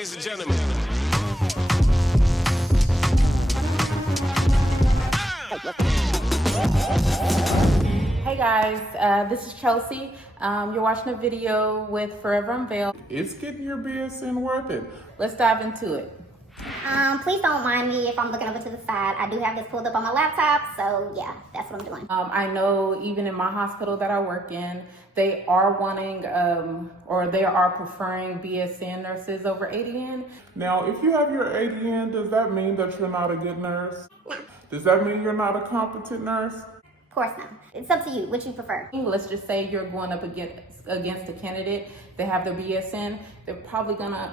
Ladies and gentlemen. Hey guys, this is Chelsea. You're watching a video with Forever Unveiled. It's getting your BSN worth it. Let's dive into it. Please don't mind me if I'm looking over to the side. I do have this pulled up on my laptop, so yeah, that's what I'm doing. I know even in my hospital that I work in, they are wanting or they are preferring BSN nurses over ADN. Now, if you have your ADN, does that mean that you're not a good nurse? No, Does that mean you're not a competent nurse? of course not. It's up to you, what you prefer. Let's just say you're going up against a candidate. They have their BSN. They're probably gonna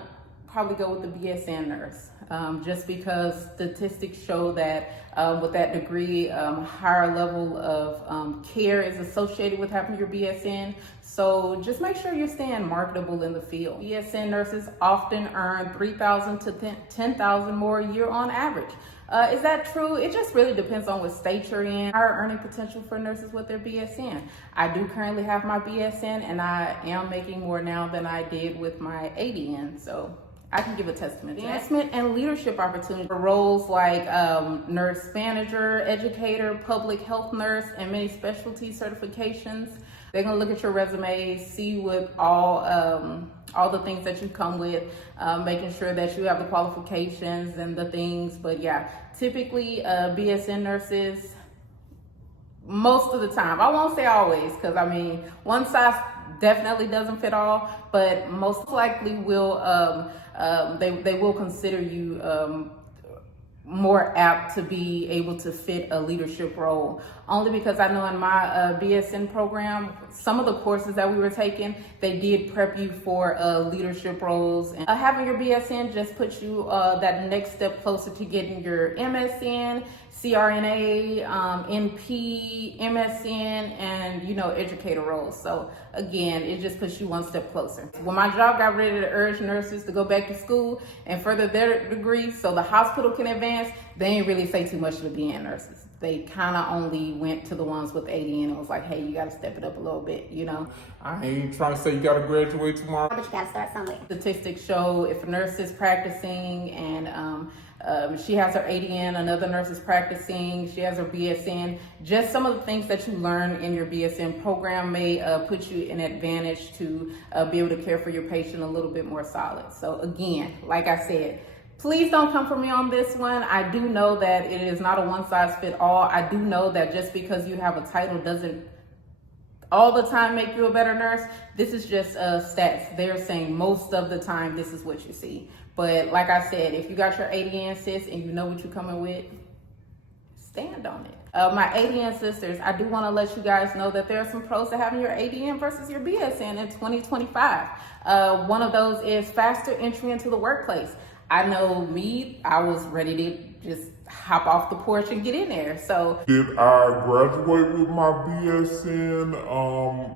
go with the BSN nurse, just because statistics show that with that degree, higher level of care is associated with having your BSN. So just make sure you're staying marketable in the field. BSN nurses often earn $3,000 to $10,000 more a year on average. Is that true? It just really depends on what state you're in. Higher earning potential for nurses with their BSN. I do currently have my BSN, and I am making more now than I did with my ADN. So I can give a testament. Advancement and leadership opportunities for roles like nurse manager, educator, public health nurse, and many specialty certifications. They're gonna look at your resume, see what all the things that you come with, making sure that you have the qualifications and the things. But yeah, typically BSN nurses, most of the time, I won't say always, because I mean, one size definitely doesn't fit all, but most likely will they will consider you more apt to be able to fit a leadership role. Only because I know in my BSN program, some of the courses that we were taking, they did prep you for leadership roles. And having your BSN just puts you that next step closer to getting your MSN, CRNA, NP, MSN, and educator roles. So again, it just puts you one step closer. When my job got ready to urge nurses to go back to school and further their degrees so the hospital can advance, they didn't really say too much to the BN nurses. They kind of only went to the ones with ADN and was like, hey, you got to step it up a little bit, I ain't trying to say you got to graduate tomorrow. But you gotta start somewhere. Statistics show if a nurse is practicing and she has her ADN, another nurse is practicing, she has her BSN, just some of the things that you learn in your BSN program may put you in advantage to be able to care for your patient a little bit more solid. So again, like I said, please don't come for me on this one. I do know that it is not a one size fit all. I do know that just because you have a title doesn't all the time make you a better nurse. This is just stats. They're saying most of the time this is what you see. But like I said, if you got your ADN sis and you know what you're coming with, stand on it. My ADN sisters, I do want to let you guys know that there are some pros to having your ADN versus your BSN in 2025. One of those is faster entry into the workplace. I know me, I was ready to just hop off the porch and get in there. So Did I graduate with my BSN?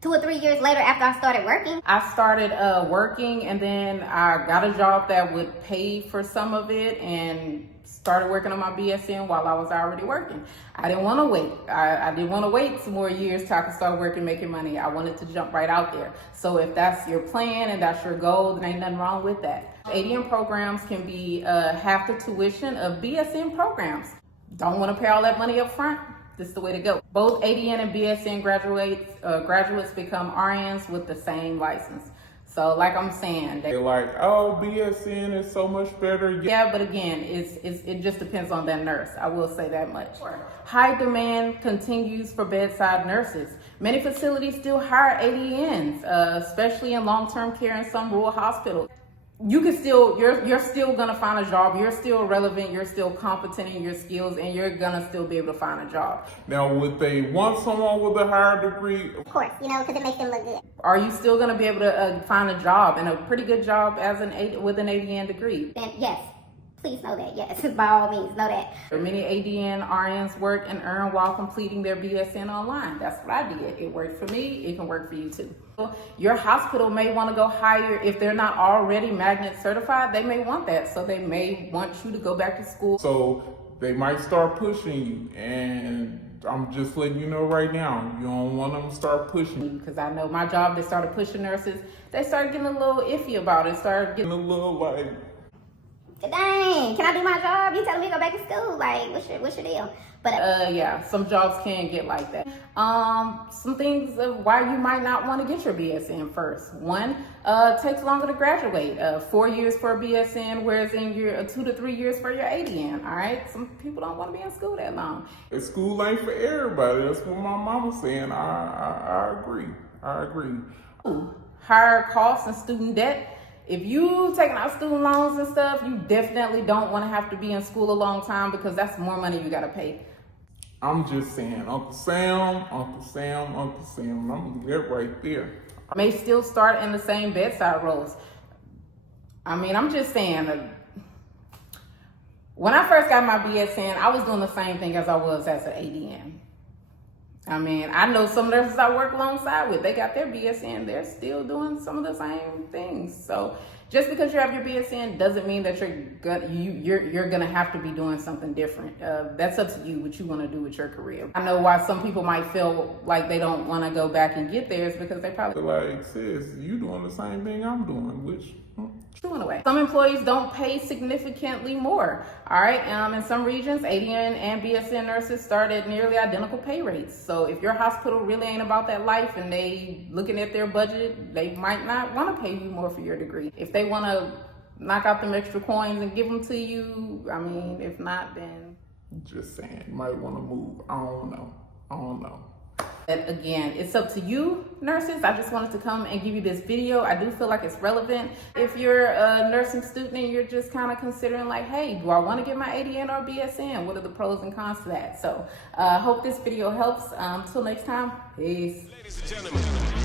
2 or 3 years later after I started working. I started working, and then I got a job that would pay for some of it and started working on my BSN while I was already working. I didn't want to wait. I didn't want to wait some more years till I could start working, making money. I wanted to jump right out there. So if that's your plan and that's your goal, then ain't nothing wrong with that. ADN programs can be half the tuition of BSN programs. Don't want to pay all that money up front? This is the way to go. Both ADN and BSN graduates become RNs with the same license. So like I'm saying, They're like, oh, BSN is so much better. yeah, but again, it just depends on that nurse. I will say that much. High demand continues for bedside nurses. Many facilities still hire ADNs, especially in long-term care in some rural hospitals. You can still, you're still gonna find a job. You're still relevant. You're still competent in your skills, and you're gonna still be able to find a job. Now, would they want someone with a higher degree? Of course, because it makes them look good. Are you still gonna be able to find a job, and a pretty good job with an ADN degree? Then yes, please know that. Yes, by all means, know that. Many ADN RNs work and earn while completing their BSN online. That's what I did. It worked for me. It can work for you too. Your hospital may want to go higher. If they're not already magnet certified, they may want that. So they may want you to go back to school. So they might start pushing you, and I'm just letting you know right now, you don't want them to start pushing you. Because I know my job, they started pushing nurses. They started getting a little iffy about it. Started getting A little like, Dang, can I do my job? You telling me to go back to school? Like, what's your deal? But yeah, some jobs can get like that. Some things of why you might not want to get your BSN first. One, it takes longer to graduate. 4 years for a BSN, whereas in your 2 to 3 years for your ADN. All right, some people don't want to be in school that long. school ain't for everybody. That's what my mama's saying. I agree. I agree. Higher costs and student debt. If you taking out student loans and stuff, you definitely don't want to have to be in school a long time, because that's more money you got to pay. I'm just saying, Uncle Sam. I'm gonna leave that right there. May still start in the same bedside roles. I mean, I'm just saying, when I first got my BSN, I was doing the same thing as I was as an ADN. I mean, I know some nurses I work alongside with, they got their BSN, they're still doing some of the same things. So just because you have your BSN doesn't mean that you're gonna have to be doing something different. That's up to you, what you want to do with your career. I know why some people might feel like they don't want to go back and get theirs, because they probably Like sis, you doing the same thing I'm doing, which true in a way. Some employees don't pay significantly more. All right, in some regions, ADN and BSN nurses start at nearly identical pay rates. So if your hospital really ain't about that life and they looking at their budget, they might not want to pay you more for your degree. If they want to knock out them extra coins and give them to you, I mean, if not, then just saying, you might want to move. I don't know. But again, it's up to you, nurses. I just wanted to come and give you this video. I do feel like it's relevant. If you're a nursing student and you're just kind of considering like, hey, do I want to get my ADN or BSN? What are the pros and cons to that? So hope this video helps. Until next time, peace. Ladies and gentlemen.